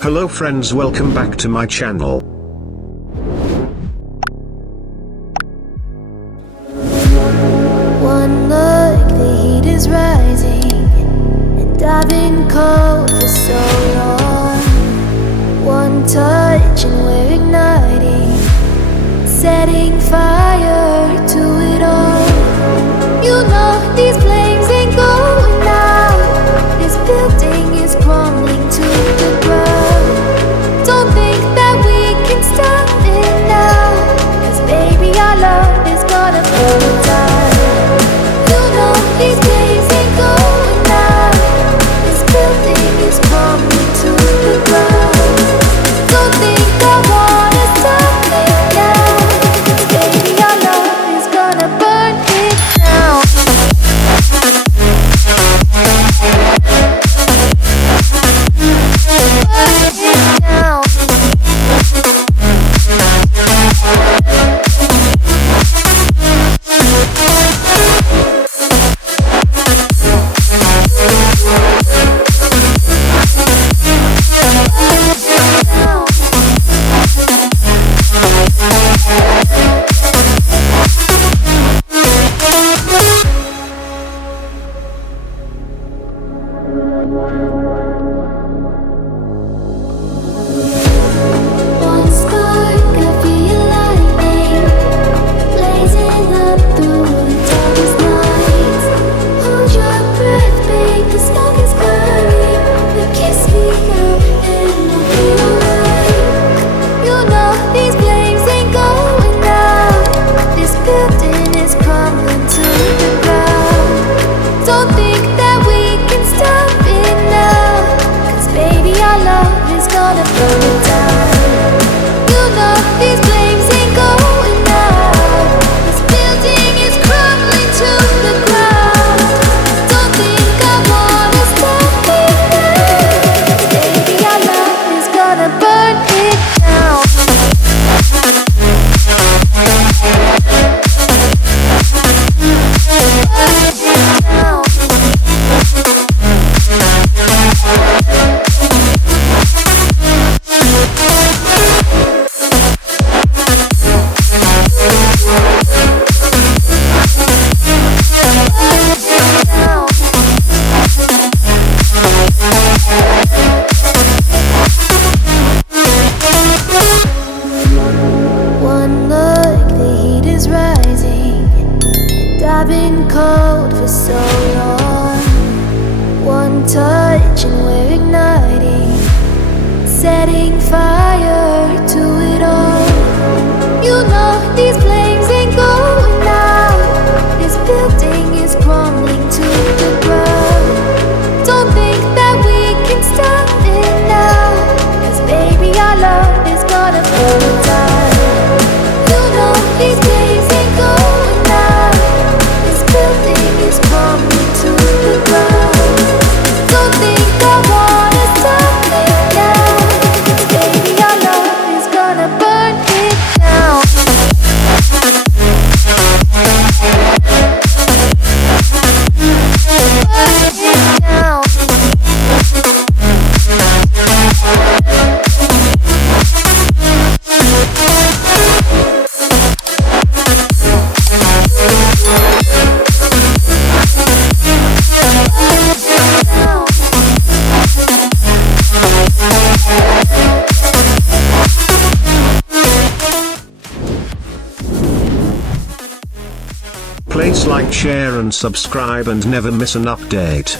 Hello friends, welcome back to my channel. One look, the heat is rising, and I've been cold for so long. One touch and we're igniting, setting fire to it all. You know these flames ain't going out. This building is crumbling to the ground. Don't think that we can stop it now, 'cause baby our love is gonna burn it down. You know these flames ain't going out. This building is crumbling to the ground. Don't think I wanna stop it now, 'cause baby our love is gonna burn it down. One spark, I feel lightning blazing up through the darkest nights. Hold your breath, babe, the smoke is burning. But kiss me now and I'll be alright. You know these flames ain't going out. This building is crumbling to the ground. Don't think that we can stop it now, 'cause baby our love is gonna burn it down. You know these flames ain't going out. This building is crumbling to the ground. Don't think I wanna stop it now, 'cause baby our love is gonna burn it down. One look, the heat is rising, and I've been cold for so long. One touch and we're igniting, setting fire to it all. You know these flames ain't going out. This building is crumbling to the ground. Don't think that we can stop it now, 'cause baby our love is gonna burn it down. You know these flames ain't going out. This building is crumbling to the ground. Don't think I wanna stop it now, 'cause baby our love is gonna burn it down. Please like, share and subscribe and never miss an update.